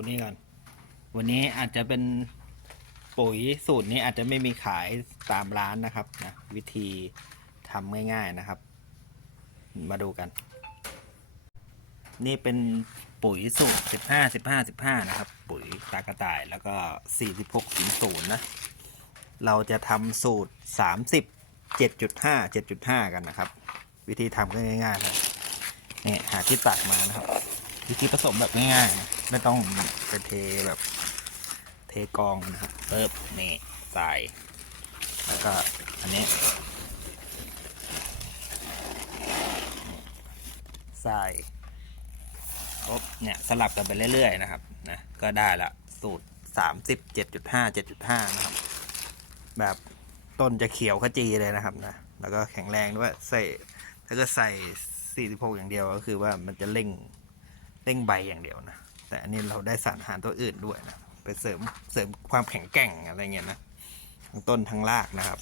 ตัวนี้ก่อน วันนี้อาจจะเป็นปุ๋ยสูตรนี้อาจจะไม่มีขายตามร้านนะครับนะวิธีทำง่ายๆนะครับ มาดูกัน นี่เป็นปุ๋ยสูตร 15 15 15 นะครับ ปุ๋ยตากระต่ายแล้วก็ 46 00นะเราจะทำสูตร 30 7.5 7.5 กันนะครับ วิธีทำก็ง่ายๆเลยนี่หาที่ตักมานะครับ วิธีผสมแบบง่ายๆนะ ไม่ต้องไปเทแบบ เทกองนะครับเปิบนี่ใส่แล้วก็อันนี้ใส่ครบเนี่ยสลับกันไปเรื่อยๆนะครับนะก็ได้ละสูตร 37.5 7.5 นะครับ แบบต้นจะเขียวขจีเลยนะครับนะแล้วก็แข็งแรงด้วยใส่ถ้าก็ใส่ 46 อย่างเดียวก็คือว่ามันจะเร่งเร่งใบอย่างเดียวนะ แต่อันนี้เราได้สารอาหารตัวอื่นด้วยนะไปเสริมเสริมความแข็งแกร่งอะไรเงี้ยนะทั้งต้นทั้งรากนะครับ